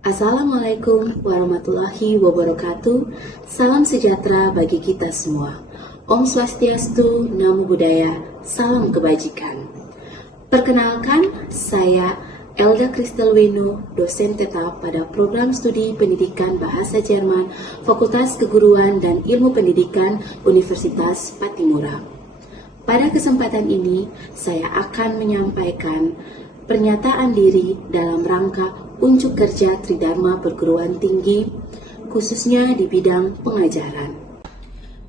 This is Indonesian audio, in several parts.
Assalamualaikum warahmatullahi wabarakatuh. Salam sejahtera bagi kita semua. Om Swastiastu, Namo Buddhaya, salam kebajikan. Perkenalkan, saya Elda Kristelwenu, dosen tetap pada program studi pendidikan bahasa Jerman, Fakultas Keguruan dan Ilmu Pendidikan Universitas Pattimura. Pada kesempatan ini, saya akan menyampaikan pernyataan diri dalam rangka unjuk kerja Tridharma Perguruan Tinggi, khususnya di bidang pengajaran.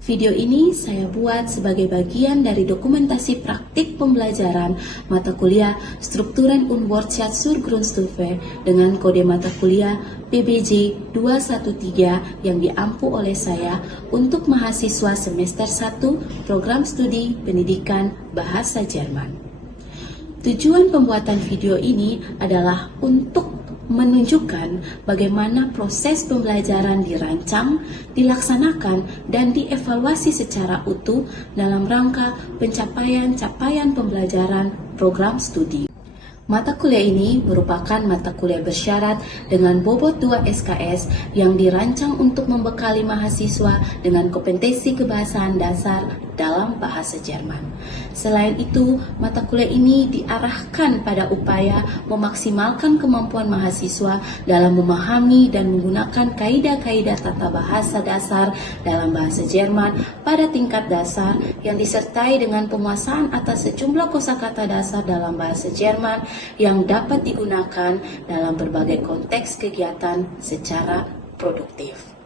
Video ini saya buat sebagai bagian dari dokumentasi praktik pembelajaran mata kuliah Strukturen und Wortschatz zur Grundstufe dengan kode mata kuliah PBJ 213 yang diampu oleh saya untuk mahasiswa semester 1 program studi pendidikan bahasa Jerman. Tujuan pembuatan video ini adalah untuk menunjukkan bagaimana proses pembelajaran dirancang, dilaksanakan, dan dievaluasi secara utuh dalam rangka pencapaian-capaian pembelajaran program studi. Mata kuliah ini merupakan mata kuliah bersyarat dengan bobot 2 SKS yang dirancang untuk membekali mahasiswa dengan kompetensi kebahasaan dasar dalam bahasa Jerman. Selain itu, mata kuliah ini diarahkan pada upaya memaksimalkan kemampuan mahasiswa dalam memahami dan menggunakan kaidah-kaidah tata bahasa dasar dalam bahasa Jerman pada tingkat dasar yang disertai dengan penguasaan atas sejumlah kosakata dasar dalam bahasa Jerman yang dapat digunakan dalam berbagai konteks kegiatan secara produktif.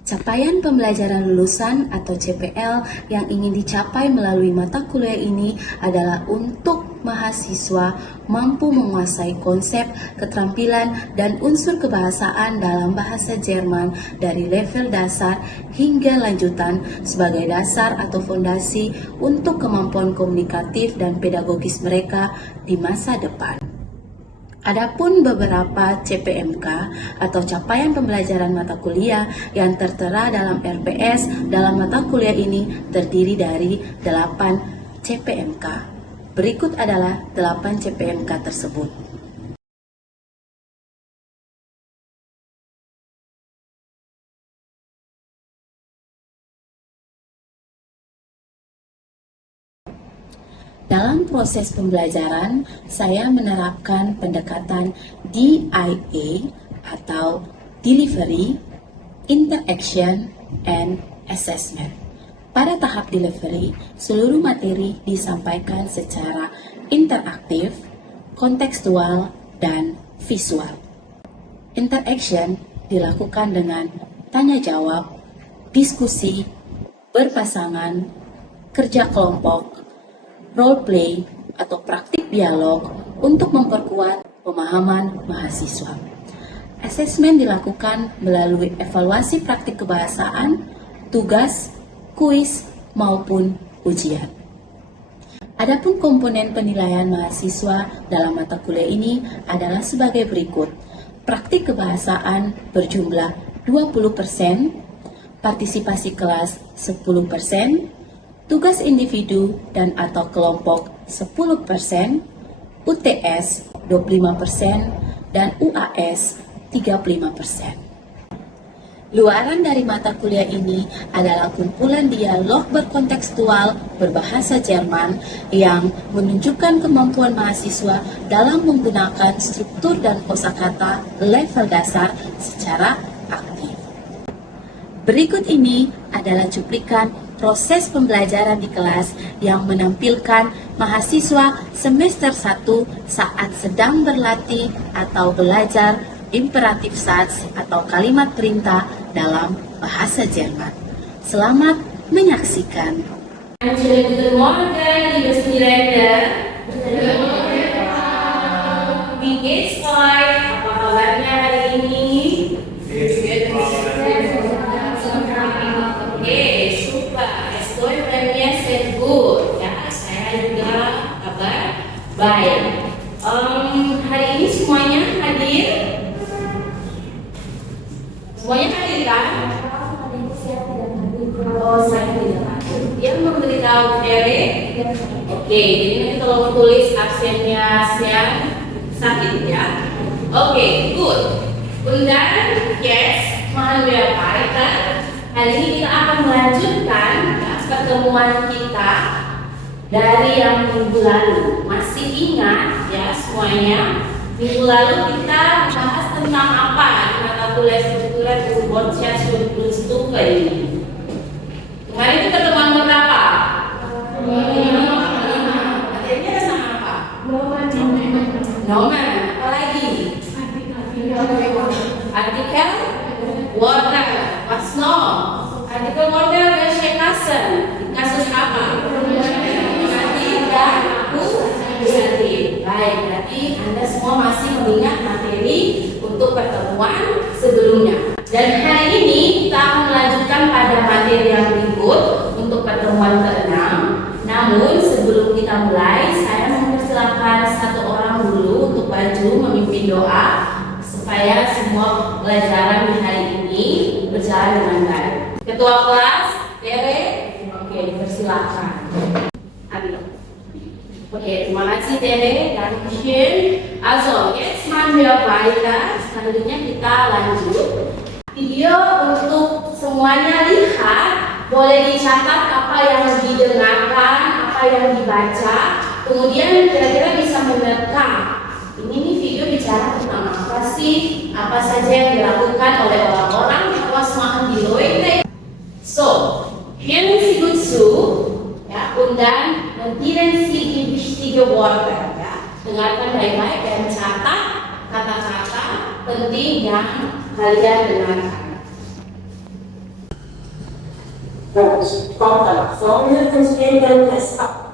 Capaian pembelajaran lulusan atau CPL yang ingin dicapai melalui mata kuliah ini adalah untuk mahasiswa mampu menguasai konsep, keterampilan, dan unsur kebahasaan dalam bahasa Jerman dari level dasar hingga lanjutan sebagai dasar atau fondasi untuk kemampuan komunikatif dan pedagogis mereka di masa depan. Adapun beberapa CPMK atau capaian pembelajaran mata kuliah yang tertera dalam RPS dalam mata kuliah ini terdiri dari 8 CPMK. Berikut adalah 8 CPMK tersebut. Dalam proses pembelajaran, saya menerapkan pendekatan DIA atau Delivery, Interaction, and Assessment. Pada tahap delivery, seluruh materi disampaikan secara interaktif, kontekstual, dan visual. Interaction dilakukan dengan tanya jawab, diskusi, berpasangan, kerja kelompok, role play atau praktik dialog untuk memperkuat pemahaman mahasiswa. Asesmen dilakukan melalui evaluasi praktik kebahasaan, tugas, kuis, maupun ujian. Adapun komponen penilaian mahasiswa dalam mata kuliah ini adalah sebagai berikut. Praktik kebahasaan berjumlah 20%, partisipasi kelas 10%, tugas individu dan atau kelompok 10%, UTS 25%, dan UAS 35%. Luaran dari mata kuliah ini adalah kumpulan dialog berkontekstual berbahasa Jerman yang menunjukkan kemampuan mahasiswa dalam menggunakan struktur dan kosakata level dasar secara aktif. Berikut ini adalah cuplikan proses pembelajaran di kelas yang menampilkan mahasiswa semester 1 saat sedang berlatih atau belajar imperatif Satz atau kalimat perintah dalam bahasa Jerman. Selamat menyaksikan. Guten Morgen, liebe Studenten. Wie geht's euch? Apa kabarnya hari ini? Oke, super. Estoy bien, sehr gut. Ya, saya juga kabar baik. Hari ini semuanya hadir? Semuanya hadir kan? Oh, saya tidak hadir. Dia memberitahu Eric. Oke, jadi nanti tolong tulis absennya Sian sakit ya. Oke, good. Undang, yes, Manuel Paiter. Hari ini kita akan melanjutkan pertemuan kita dari yang minggu lalu. Masih ingat ya semuanya? Minggu lalu kita bahas tentang apa di mata kuliah struktural urban struktur ini. Kemarin itu pertemuan berapa? Materinya tentang apa? Nomen. Apa lagi? Artikel water, wasno. Artikel water kasus apa? Baik, berarti Anda semua masih mengingat materi untuk pertemuan sebelumnya. Dan hari ini kita akan melanjutkan pada materi yang berikut untuk pertemuan ke-6. Namun sebelum kita mulai, saya mempersilahkan satu orang dulu untuk maju memimpin doa supaya semua pelajaran di hari ini berjalan dengan baik. Ketua kelas, Tere, oke, dipersilakan. Abi. Oke, terima kasih Tere dan Kishin. Also, jetzt machen wir weiter. Selanjutnya kita lanjut. Video untuk semuanya lihat, boleh dicatat apa yang didengarkan, apa yang dibaca, kemudian kira-kira bisa menerka. Ini nih video bicara tentang apa sih, apa saja yang dilakukan oleh orang-orang yang was machen die Leute. So, hören Sie gut zu, ya, und dann notieren Sie die wichtigen Worte, ya. Dengarkan baik-baik dan catat kata-kata penting yang kalian dengarkan. Gut, kommt dann nach vorne und stellen es ab.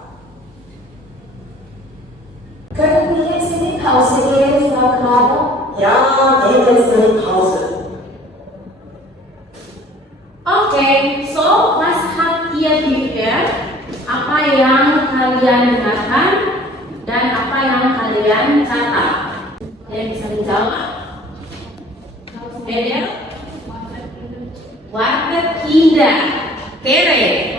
Können wir jetzt in die Pause gehen, Frau Graber? Ja, gehen wir in die Pause. Oke, so was habt ihr gehört? Apa yang kalian dengarkan dan apa yang kalian catat? Kalian bisa menjawab? Bedel? Warga Kinder, Tere.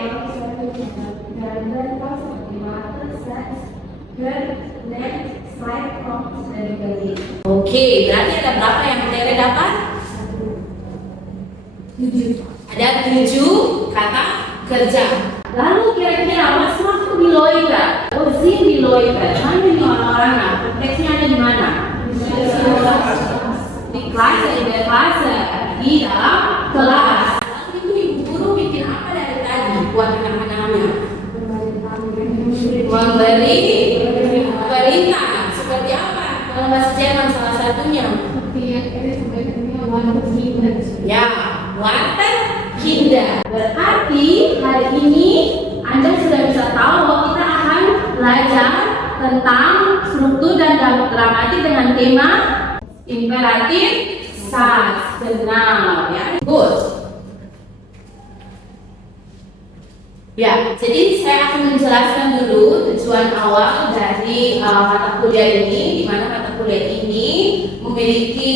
Oke, berarti ada berapa yang Tere dapat? 7. Ada 7 kata kerja. Lalu kira-kira was macht die Leute? Wo sind die Leute? Mana nih orang-orangnya? Konteksnya ada di mana? Di kelas, di kelas, di dalam kelas. Lalu itu ibu guru bikin apa dari tadi buat anak-anaknya? Memberi perintah. Seperti apa? Kalau bahasa Jerman salah satunya. Ya, Water Kinder. Berarti hari ini Anda sudah bisa tahu bahwa kita akan belajar tentang struktur dan gramatik dengan tema imperatif Satz. Benar, ya. Good. Ya, jadi saya akan menjelaskan dulu tujuan awal dari mata kuliah ini, di mana mata kuliah ini memiliki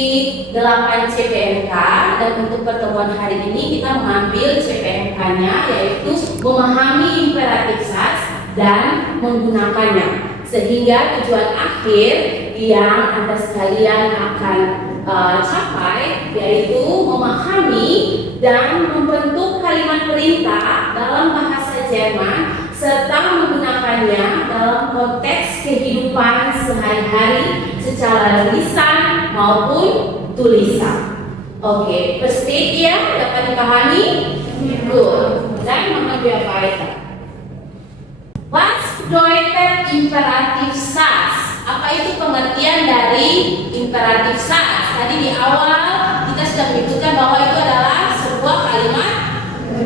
8 CPNK dan untuk pertemuan hari ini kita mengambil CPNK-nya yaitu memahami imperatif Satz dan menggunakannya. Sehingga tujuan akhir yang Anda sekalian akan capai yaitu memahami dan membentuk kalimat perintah dalam bahasa Jerman serta menggunakannya dalam konteks kehidupan sehari-hari secara lisan maupun tulisan. Oke, versteht ihr? Dapat dipahami? Good. Dan mengambil weiter. Was bedeutet imperatif Satz? Apa itu pengertian dari imperatif Satz? Tadi di awal kita sudah menyebutkan bahwa itu adalah sebuah kalimat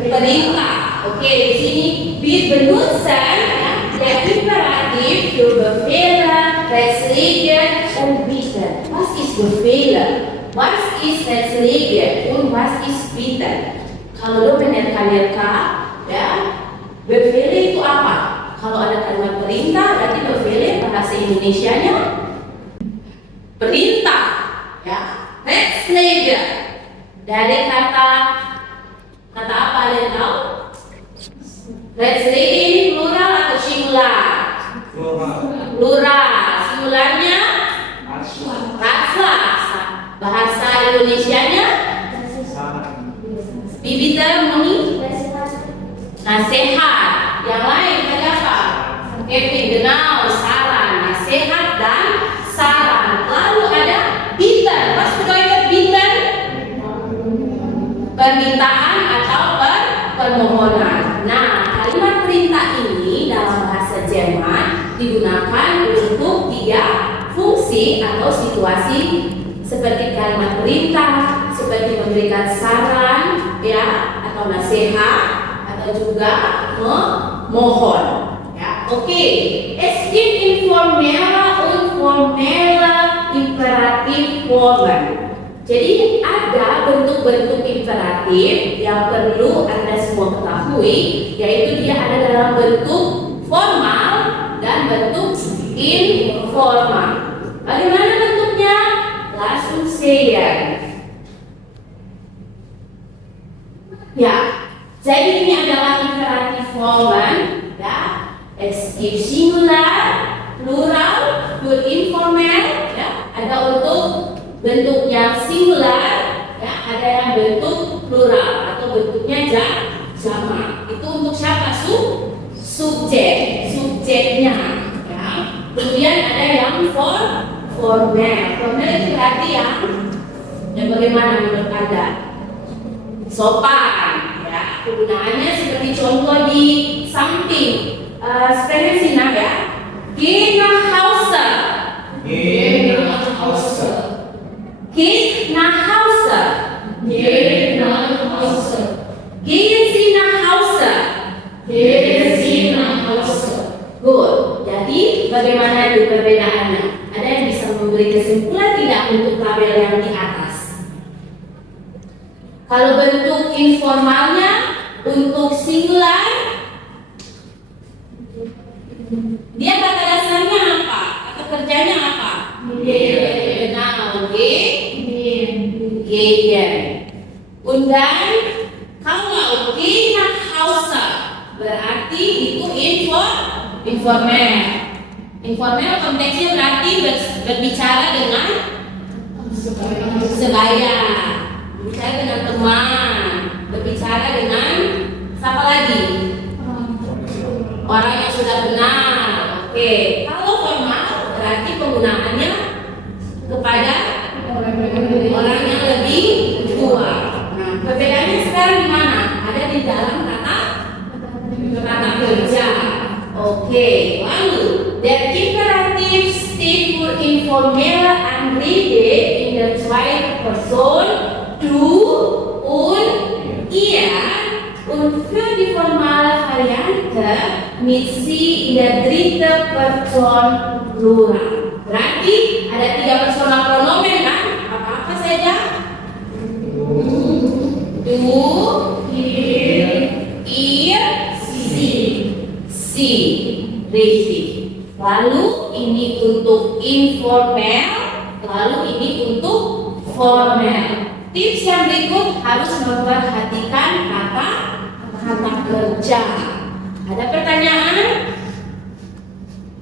perintah. Oke, di sini wir benutzen der Imperativ für Befehle, Rechtslegen und Bitten. Was ist Befehle? Was ist Rechtslegen und was ist Bitten? Kalau lo menerka-nerka, ya, Befehle itu apa? Kalau ada kalimat perintah, berarti Befehle bahasa Indonesianya perintah, ya. Rechtslegen dari kata apa kalian tahu? Rechtslegen ini plural atau singular? Plural. Singularnya Ratslach. Bahasa Indonesianya? Bibita Muni? Nasihat. Yang lain ada apa? Kevin kenal saran, nasihat dan saran. Lalu ada bitter. Pas sudah ingat bitter? Permintaan atau permohonan. Nah, kalimat perintah ini dalam bahasa Jerman digunakan untuk 3 fungsi atau situasi seperti kalimat perintah, seperti memberikan saran, ya, atau nasihat, atau juga memohon. Ya, oke. Es gibt informelle und formelle Imperativformen. Jadi ada bentuk-bentuk imperatif yang perlu Anda semua ketahui, yaitu dia ada dalam bentuk formal dan bentuk informal. Bagaimana bentuknya? Langsung saja. Ya, jadi ini adalah imperatif formen, ya. Es gibt singular, plural, für informel, ya. Ada untuk bentuk yang singular, ya. Ada yang bentuk plural atau bentuknya jamak. Itu untuk siapa? Subjek, subjeknya, ya. Kemudian ada yang formel. Formel itu berarti yang bagaimana menurut Anda? Sopan, ya. Penggunaannya seperti contoh di samping. Sprechen Sie nach, ya. Geh nach Hause. Geh nach Hause. Geht nach Hause. Geht nach Hause. Gehen Sie nach Hause. Gehen Sie nach Hause. Good. Jadi bagaimana itu perbedaannya? Ada yang bisa memberi kesimpulan tidak untuk tabel yang di atas? Kalau bentuk informalnya untuk singular, dia kata dasarnya apa? Kata kerjanya apa? Genau, gehen. Und dann kalau geh nach Hause berarti itu informel. Informel konteksnya berarti berbicara dengan sebaya, berbicara dengan teman, berbicara dengan siapa lagi? Orang yang sudah kenal. Oke. Kalau formal berarti penggunaannya kepada orang yang lebih tua. Nah, perbedaannya sekarang di mana? Ada di dalam kata kerja. Oke. Lalu der Imperativ steht für informelle Anrede in der zweiten Person du und ihr und für die formale Variante mit sie in der dritten Person plural. Berarti ada 3 personal pronomen kan? Apa-apa saja? Du, ihr, sie. Richtig. Lalu ini untuk informel, lalu ini untuk formel. Tips yang berikut harus memperhatikan kata kerja. Ada pertanyaan?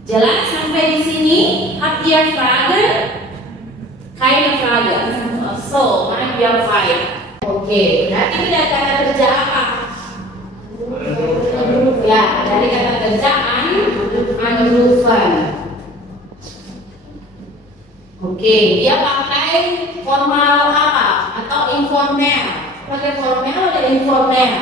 Jelas sampai di sini? Habt ihr Fragen? Keine Fragen. So, mana yang fire? Oke, berarti tidak kata kerja apa? Ya, dari kata kerja anrufen. Oke, dia pakai formal apa? Atau informel? Pakai formal atau informel?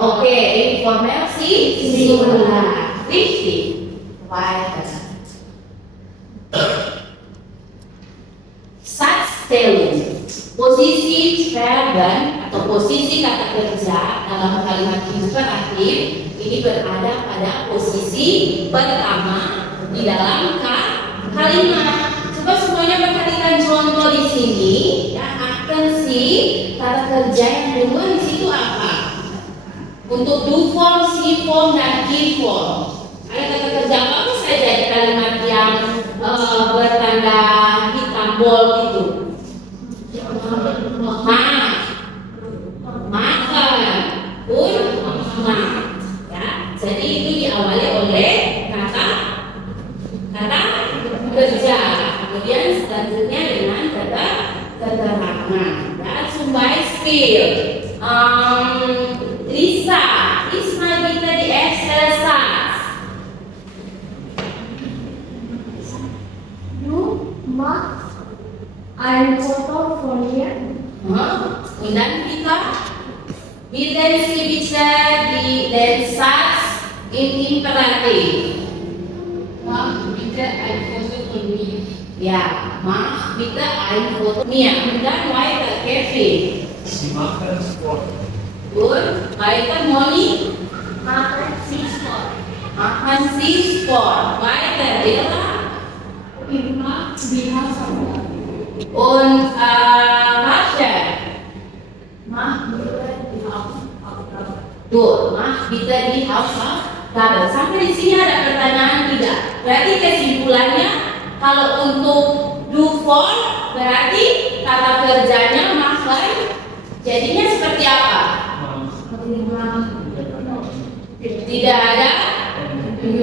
Oke, informel singular. Richtig. Weiter. Satzstellung. Posisi verben atau posisi kata kerja dalam kalimat imperatif ini berada pada posisi pertama di dalam kalimat. Coba semuanya perhatikan contoh di sini. Ya, akan kata kerja yang kedua di situ apa? Untuk do form, see form, dan key form. Ada kata kerja apa saja di kalimat yang bertanda hitam bold itu? Makan, ya. Jadi itu diawali oleh kata kerja. Kemudian selanjutnya dengan kata keterangan. Dan zum Beispiel, Lisa, lies mal bitte die erste Satz. Du machst ein Foto von mir. Und dann kita bilden Sie bitte den Satz in Imperativ. Mach bitte ein Foto von mir. Ja, mach bitte ein Foto mir. Und dann weiter, Kevin. Sie machen Sport. Gut, weiter, Molly. Machen Sie Sport. Machen Sie Sport. Weiter, Bella. Ich mach die Hausaufgaben. Und Rasha. Mach bitte die Hausaufgaben. Gut, mach bitte die Hausaufgaben. Sampai di sini ada pertanyaan tidak? Berarti kesimpulannya, kalau untuk do for berarti kata kerjanya maklai. Jadinya seperti apa? Tidak ada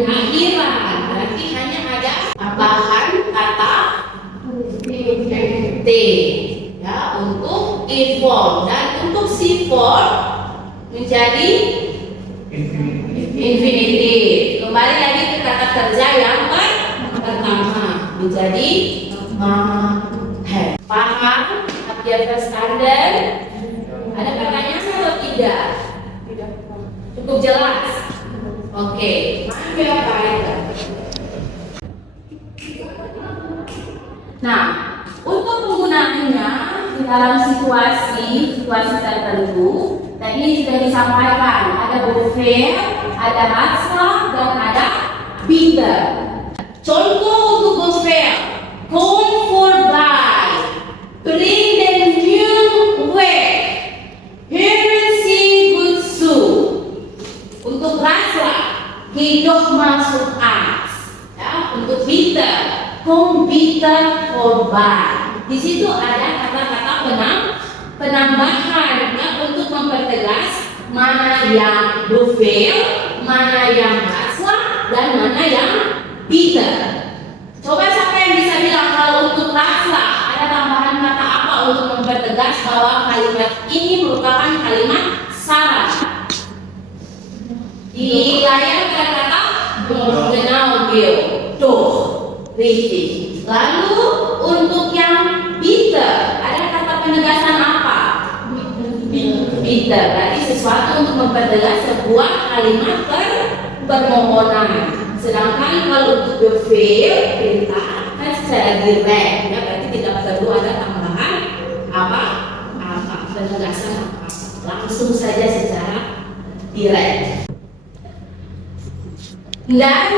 akhiran. Berarti hanya ada tambahan kata T. Ya, untuk inform dan untuk si for menjadi infinitif. Kembali lagi ke kata kerja yang pertama menjadi paham? Habt ihr verstanden? Ada pertanyaan atau tidak? Cukup jelas? Oke, mari kita baca. Nah, untuk penggunaannya di dalam situasi tertentu, tadi sudah disampaikan ada Befehl, ada Ratschlag, dan ada Bitte. Contoh untuk Befehl, komm vorbei, bring den Müll weg, hören Sie gut zu. Untuk Ratschlag, geh doch mal zum Arzt. Ya, untuk Bitte, komm bitte vorbei. Di situ ada kata-kata penambahan ya, untuk mempertegas mana yang Befehl, mana yang Ratschlag, dan mana yang Bitte. Coba siapa yang bisa bilang kalau untuk Ratschlag ada tambahan kata apa untuk mempertegas bahwa kalimat ini merupakan kalimat saran? Di layar ada kata genau Bill, doch, richtig. Lalu untuk yang Bitte ada kata penegasan apa? Bitte berarti sesuatu untuk mempertegas sebuah kalimat permohonan. Sedangkan kalau untuk Befehl, perintah kan secara direct, ya berarti tidak perlu ada tambahan apa penegasan apa, langsung saja secara direct. Dan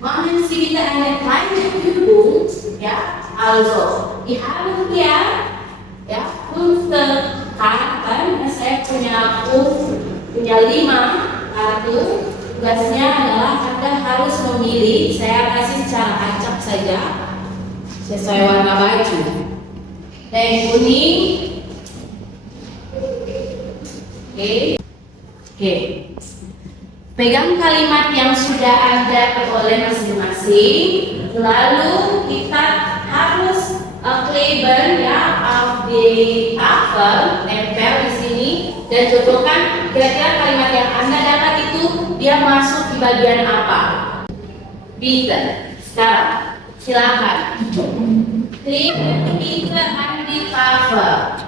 machen Sie bitte eine kleine Übung, ya, also ich habe hier ya 5 Karten, saya punya 5 kartu. Tugasnya adalah Anda harus memilih, saya kasih secara acak saja sesuai warna baju. Yang kuning, oke. Pegang kalimat yang sudah ada oleh masing-masing, lalu kita harus kleben ya auf die Tafel, tempel di sini dan contohkan kira-kira kalimat yang Anda dapat itu dia masuk di bagian apa. Bitte, sekarang silakan klik bitte an die Tafel.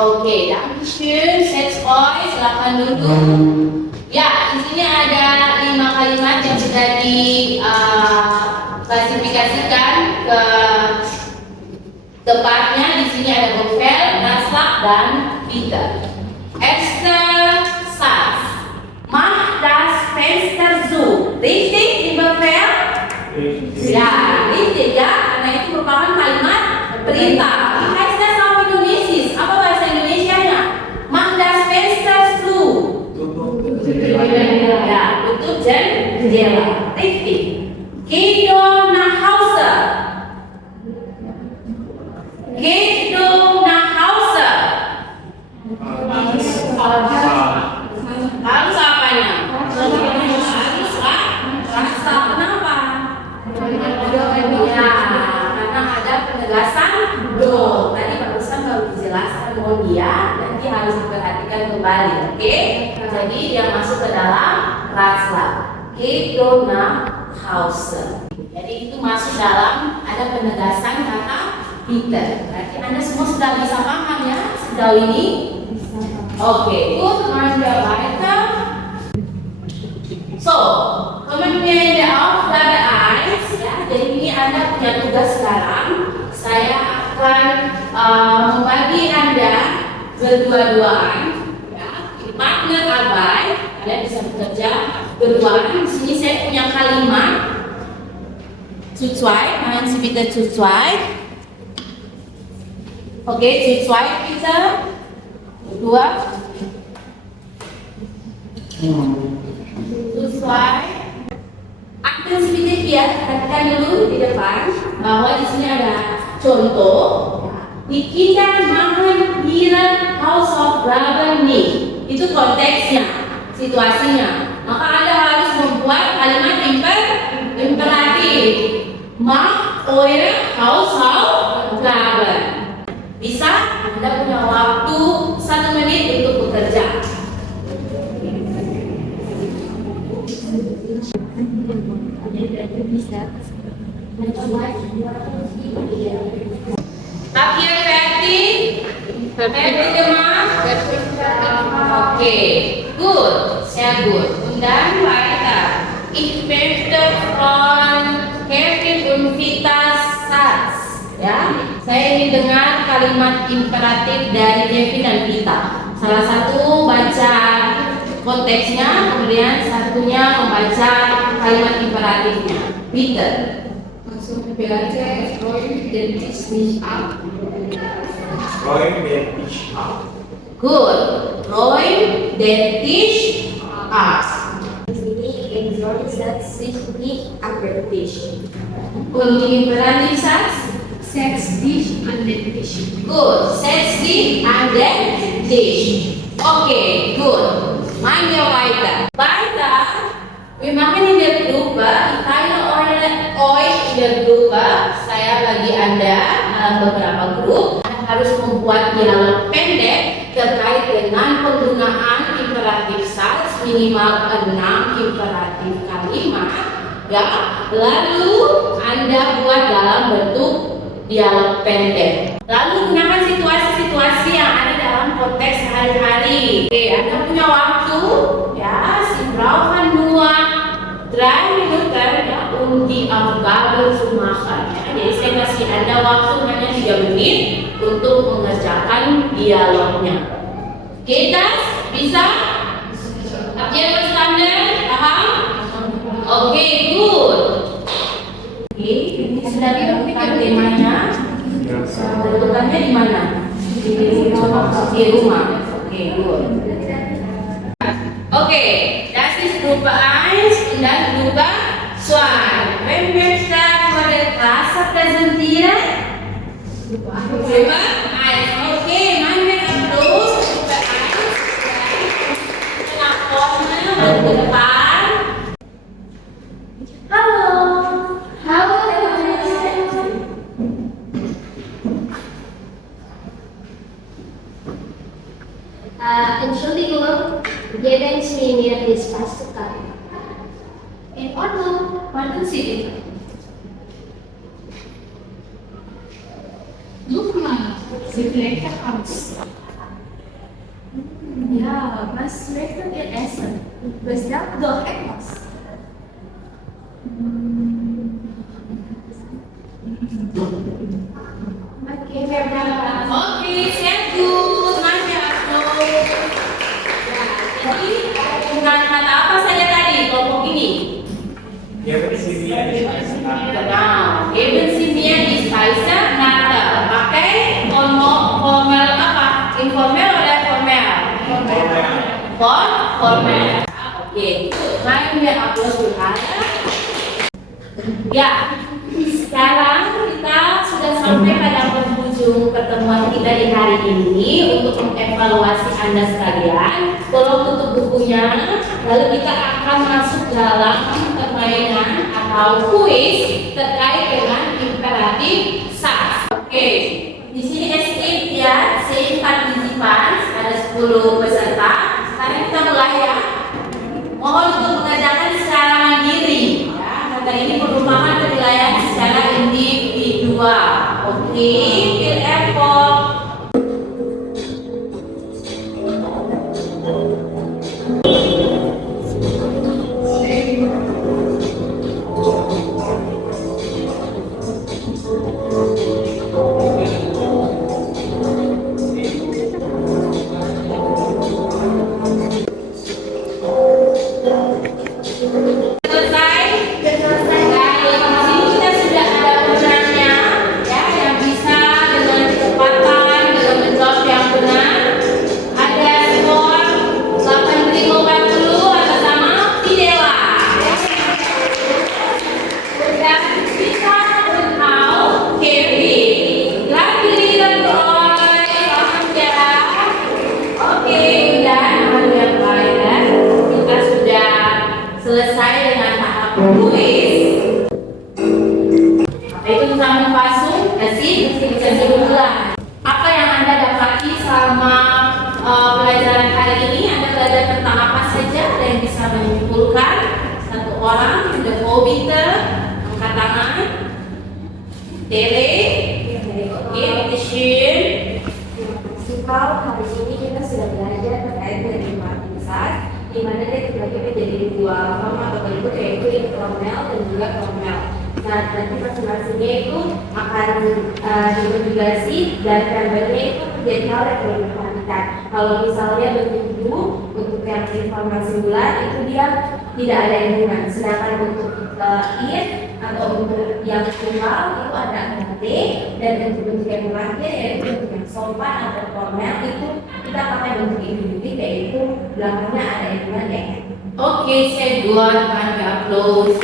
Oke, dankeschön, setzt euch, silakan duduk. Ya, di sini ada 5 kalimat yang sudah diklasifikasikan ke tepatnya. Di sini ada Befehl, Ratschlag, dan Bitte. Erster Satz, mach das Fenster zu. Richtig, die Befehl? Ya, richtig ya, karena itu merupakan kalimat perintah. Wie heißt das auf Indonesisch? Apa bahasa Indonesianya? Mach das Fenster zu. Ya, tutup jendela. Richtig. Geh doch nach Hause. perhatikan kembali, oke? Jadi dia masuk ke dalam Ratslav. Geht nach Hause. Jadi itu masuk dalam ada penegasan kata bitte. Berarti Anda semua sudah bisa paham ya sejauh ini? Oke, gut, machen wir weiter. So, kommen wir in der Aufgabe 1 ya. Jadi ini Anda punya tugas sekarang. Saya akan membagi Anda berdua-duaan ya. Di Partnerarbeit kalian bisa bekerja berduaan. Di sini saya punya kalimat zu zweit, machen Sie bitte zu zweit. Oke, zu zweit bitte. Berdua. Zu zweit. Akan Sie bitte hier, perhatikan dulu di depan bahwa di sini ada contoh. Die Kinder machen ihre Hausaufgaben nicht. Itu konteksnya, situasinya. Maka Anda harus membuat kalimat imperatif. Macht eure Hausaufgaben. Bisa? Anda punya waktu 1 menit untuk bekerja. Habt ihr fertig? Fertig gemacht? Oke, gut, sehr gut. Und dann weiter. Ich möchte von Kevin und Vitas Satz. Ya, saya ingin dengar kalimat imperatif dari Kevin dan Vita. Salah satu baca konteksnya, kemudian satunya membaca kalimat imperatifnya. Bitte. Also bitte räumen den Tisch nicht ab. Räum den Tisch ab. Good. Räum den Tisch ab. Im Satz sich nicht an den Tisch. Und die Imperativsatz? Setz dich an den Tisch. Good. Setz dich an den Tisch. Okay, good. Machen wir weiter. Weiter. Wir machen in der Gruppe. Ich teile euch in der Gruppe. Saya bagi Anda dalam beberapa grup. Anda harus membuat dialog pendek terkait dengan penggunaan imperatif Satz minimal 6 imperatif kalimat. Ya, lalu Anda buat dalam bentuk dialog pendek. Lalu gunakan situasi-situasi yang ada dalam konteks sehari-hari. Oke, Anda punya waktu ya, Sie brauchen nur 3 Minuten ya, die Aufgabe zu machen. Ya, jadi saya kasih Anda waktu hanya 3 menit untuk mengerjakan dialognya. Geht das? Bisa? Habt ihr verstanden? Paham? Oke, good. Oke, ini sudah ditentukan temanya. Tentukannya di mana? Di rumah. Oke, good. Oke, das ist Gruppe 1 und dann Gruppe 2. Wer möchte vor der Klasse präsentieren? Gruppe 1. Oke, machen wir Applaus. Gruppe 1. Nach vorne und ke depan. Halo. Halo. Entschuldigung, geben Sie mir die Speisekarte. In Ordnung, warten Sie bitte. Guck mal, sieht lecker aus. Ja, was möchten wir essen? Bestellt doch etwas. Okay, wir bleiben. Oke, sehr gut. Machen wir Applaus. Ya, jadi penggunaan kata apa saja tadi kelompok ini? Geben Sie mir die Speisekarte. Genau, geben Sie mir die Speisekarte. Pakai formal apa? Informel oder formel? Formel. Oke, mari wir Applaus bersama. Ya, sekarang kita sudah sampai pada penghujung pertemuan kita di hari ini. Untuk mengevaluasi Anda sekalian, tolong tutup bukunya. Lalu kita akan masuk dalam permainan atau kuis terkait dengan imperatif Satz. Oke, di sini escape ya, 10 participan, ada 10 peserta. Keep your effort. Selesai? Baik, di sini kita sudah ada ukurannya, ya, yang bisa dengan kecepatan, dengan menjawab yang benar. Ada skor 8.040 atas nama Fidela. Ya. Dan kita tahu Kevin. Gratulasi Roy. Selamat ya. Oke, dan yang baik ya. Kita sudah selesai dengan tahap kuis. Itu tentang pasung, kasih ulang. Apa yang Anda dapati selama pelajaran hari ini? Anda belajar tentang apa saja? Ada yang bisa menyimpulkan? Satu orang, the obiter, angkat tangan, tele, oke, petition. Sikal hari ini kita sudah belajar terkait dengan lingkungan besar, di mana dia terbagi menjadi dua form atau bentuk, yaitu informal dan juga formal. Nah, nanti masing-masingnya itu akan diintegrasi dan verbalnya itu menjadi hal yang perlu diperhatikan. Kalau misalnya bentuk untuk yang informal singular itu dia tidak ada hubungan, sedangkan untuk it atau untuk yang plural itu ada t, dan bentuk-bentuk yang terakhir yaitu bentuk yang sopan atau formal itu kita pakai bentuk infinitif, yaitu belakangnya ada hubungan ya. Oke, saya buat tanda applause.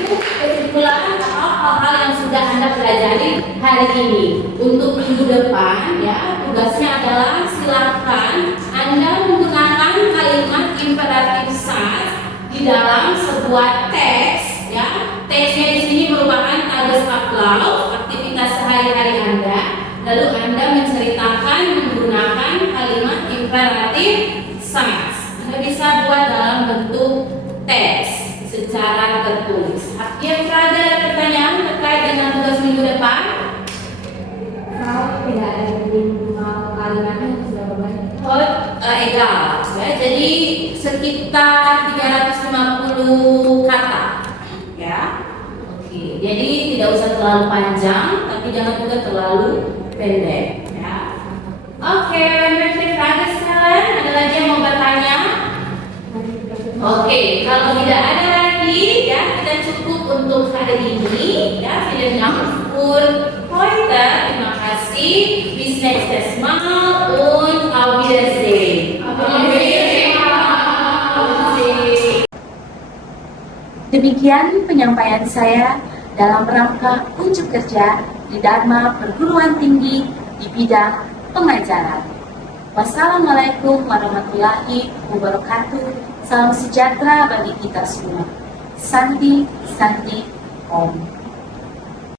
Itu kesimpulan hal-hal yang sudah Anda pelajari hari ini. Untuk minggu depan, ya, tugasnya adalah silakan Anda menggunakan kalimat imperatif such di dalam sebuah teks, ya. Teksnya di sini merupakan tugas upload aktivitas sehari-hari Anda. Lalu Anda menceritakan menggunakan kalimat imperatif such. Anda bisa buat dalam bentuk teks secara tertulis. Apakah ada pertanyaan terkait dengan tugas minggu depan? Kalau tidak ada minimal kalimatnya sudah berbanyak. Oh, egal. Ya, jadi sekitar 350 kata. Ya. Oke. Jadi tidak usah terlalu panjang, tapi jangan juga terlalu pendek. Ya. Oke, Universitas Frages sekalian, ada lagi yang mau bertanya? Oke, kalau tidak ada lagi, ya, kita cukup untuk hari ini. Ya, vielen Dank für heute. Terima kasih. Bis nächstes Mal und auf Wiedersehen. Demikian penyampaian saya dalam rangka unjuk kerja di Dharma Perguruan Tinggi di bidang pengajaran. Wassalamualaikum warahmatullahi wabarakatuh. Salam sejahtera bagi kita semua. Santi, Santi, Om.